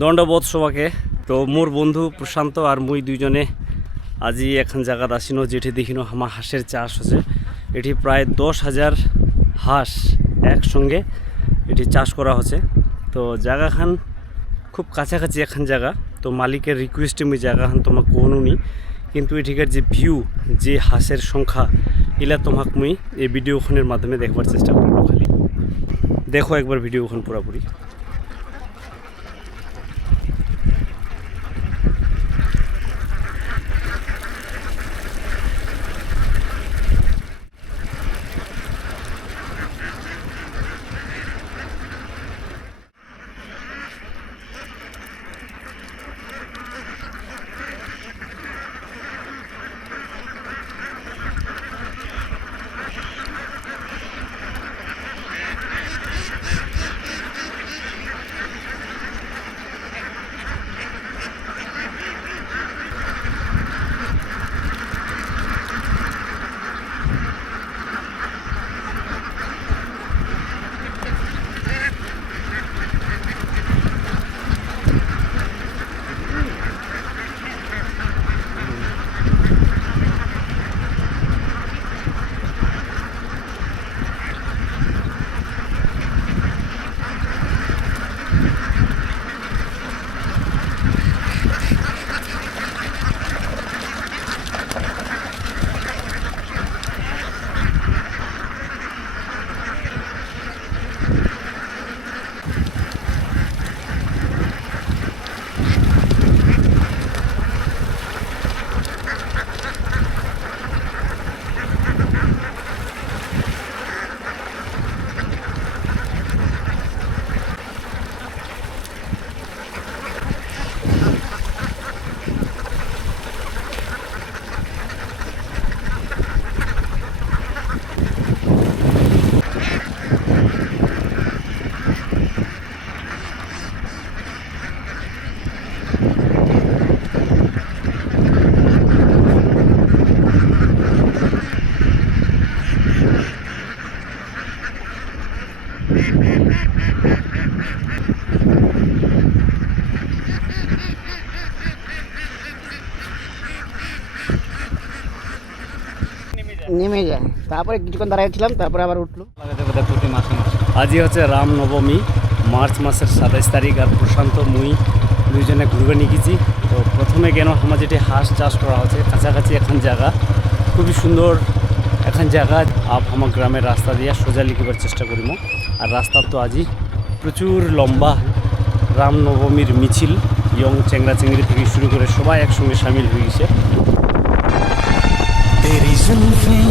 দণ্ডবোধ সবাকে। তো মোর বন্ধু প্রশান্ত আর মুই দুইজনে আজি এখন জায়গাত আসিনো যেটি দেখিনো আমার হাঁসের চাষ হচ্ছে। এটি প্রায় 10,000 হাঁস একসঙ্গে এটি চাষ করা হচ্ছে। তো জায়গাখান খুব কাছাকাছি এখন জায়গা। তো মালিকের রিকোয়েস্টে মুই জায়গাখান তোমাকে কোহনুনি, কিন্তু এটিকার যে ভিউ, যে হাঁসের সংখ্যা, এলা তোমাকে মুই এই ভিডিওখানের মাধ্যমে দেখবার চেষ্টা করবো। খালি দেখো একবার ভিডিওখান পুরাপুরি। নেমে যায়, তারপরে কিছুক্ষণ দাঁড়াইছিলাম, তারপরে আবার উঠলো। প্রতি মাসে আজই হচ্ছে রামনবমী, মার্চ মাসের 27 তারিখ। আর প্রশান্ত মুই দুইজনে ঘুরবে নিয়েছি। তো প্রথমে কেন আমার যেটি হাঁস চাষ করা হচ্ছে কাছাকাছি এখন জায়গা, খুবই সুন্দর এখন জায়গা। আমার গ্রামের রাস্তা দিয়ে সোজা লিখিবার চেষ্টা করিম। আর রাস্তা তো আজই প্রচুর লম্বা। রামনবমীর মিছিল, ইয়ং চেংড়া চেংড়ি থেকে শুরু করে সবাই একসঙ্গে সামিল হয়ে গেছে। तेरी जुल्फें